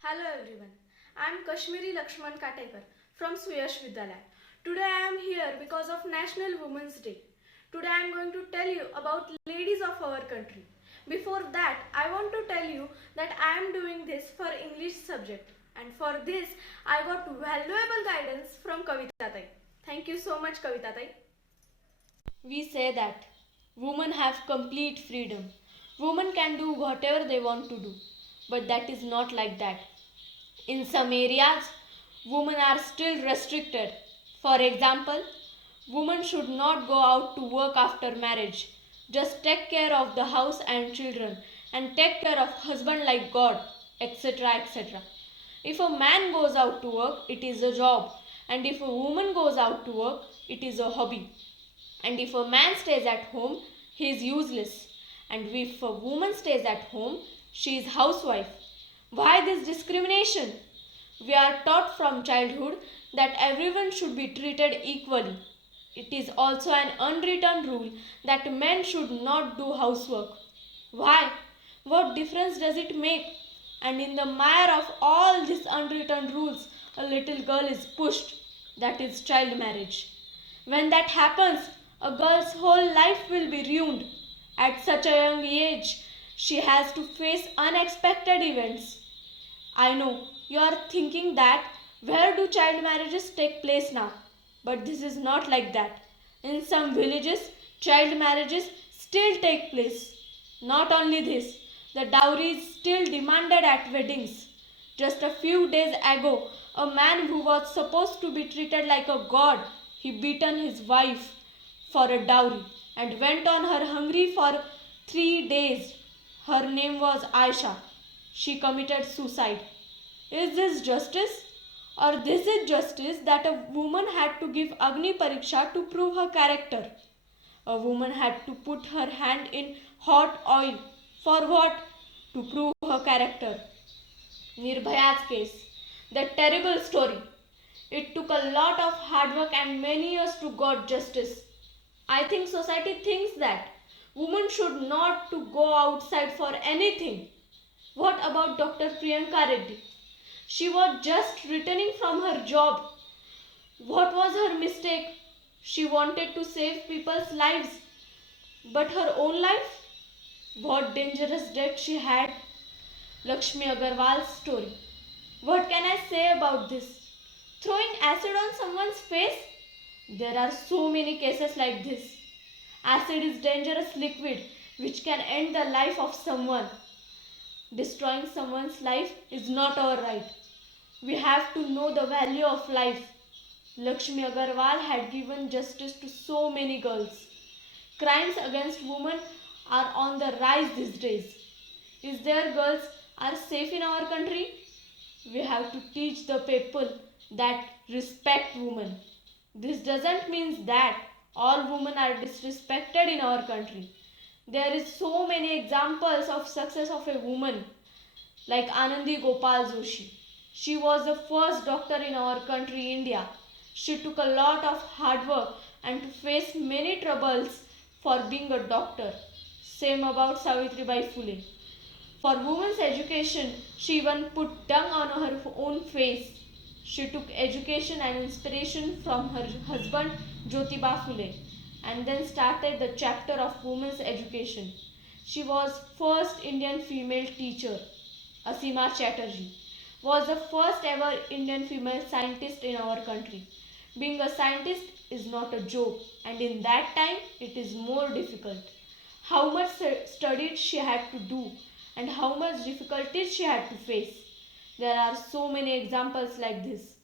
Hello everyone, I am Kashmiri Lakshman Katekar from Suyash Vidyalaya. Today I am here because of National Women's Day. Today I am going to tell you about ladies of our country. Before that, I want to tell you that I am doing this for English subject, and for this I got valuable guidance from Kavita Tai. Thank you so much, Kavita Tai. We say that women have complete freedom. Women can do whatever they want to do. But that is not like that. In some areas, women are still restricted. For example, women should not go out to work after marriage. Just take care of the house and children and take care of husband like God, etc. etc. If a man goes out to work, it is a job. And if a woman goes out to work, it is a hobby. And if a man stays at home, he is useless. And if a woman stays at home, she is housewife. Why this discrimination? We are taught from childhood that everyone should be treated equally. It is also an unwritten rule that men should not do housework. Why? What difference does it make? And in the mire of all these unwritten rules, a little girl is pushed. That is child marriage. When that happens, a girl's whole life will be ruined. At such a young age, she has to face unexpected events. I know you are thinking that where do child marriages take place now? But this is not like that. In some villages, child marriages still take place. Not only this, the dowry is still demanded at weddings. Just a few days ago, a man who was supposed to be treated like a god, he beaten his wife for a dowry and went on her hungry for 3 days. Her name was Aisha. She committed suicide. Is this justice? Or this is justice that a woman had to give Agni Pariksha to prove her character? A woman had to put her hand in hot oil. For what? To prove her character. Nirbhaya's case. The terrible story. It took a lot of hard work and many years to get justice. I think society thinks that women should not to go outside for anything. What about Dr. Priyanka Reddy? She was just returning from her job. What was her mistake? She wanted to save people's lives. But her own life? What dangerous death she had. Lakshmi Agarwal's story. What can I say about this? Throwing acid on someone's face? There are so many cases like this. Acid is dangerous liquid which can end the life of someone. Destroying someone's life is not our right. We have to know the value of life. Lakshmi Agarwal had given justice to so many girls. Crimes against women are on the rise these days. Is there girls are safe in our country? We have to teach the people that respect women. This doesn't mean that all women are disrespected in our country. There is so many examples of success of a woman like Anandi Gopal Joshi. She was the first doctor in our country, India. She took a lot of hard work and to face many troubles for being a doctor. Same about Savitribai Phule. For women's education, she even put dung on her own face. She took education and inspiration from her husband Jyotiba Phule and then started the chapter of women's education. She was first Indian female teacher. Asima Chatterjee was the first ever Indian female scientist in our country. Being a scientist is not a joke, and in that time it is more difficult. How much studied she had to do, and how much difficulties she had to face. There are so many examples like this.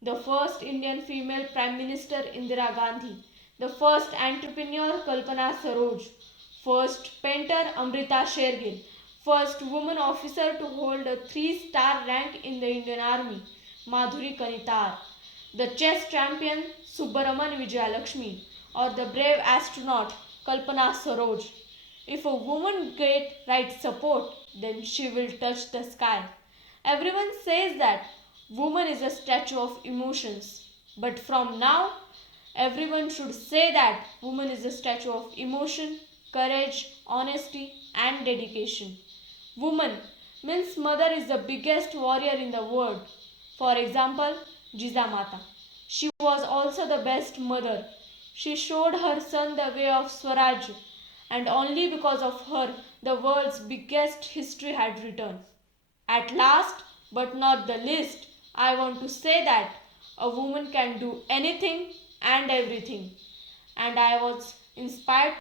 The first Indian female Prime Minister Indira Gandhi, the first entrepreneur Kalpana Saroj, first painter Amrita Shergill, first woman officer to hold a 3-star rank in the Indian Army, Madhuri Kanitar, the chess champion Subbaraman Vijayalakshmi, or the brave astronaut Kalpana Saroj. If a woman get right support, then she will touch the sky. Everyone says that woman is a statue of emotions. But from now, everyone should say that woman is a statue of emotion, courage, honesty, and dedication. Woman, means mother is the biggest warrior in the world. For example, Jizamata. She was also the best mother. She showed her son the way of Swaraj, and only because of her the world's biggest history had written. At last, but not the least, I want to say that a woman can do anything and everything. And I was inspired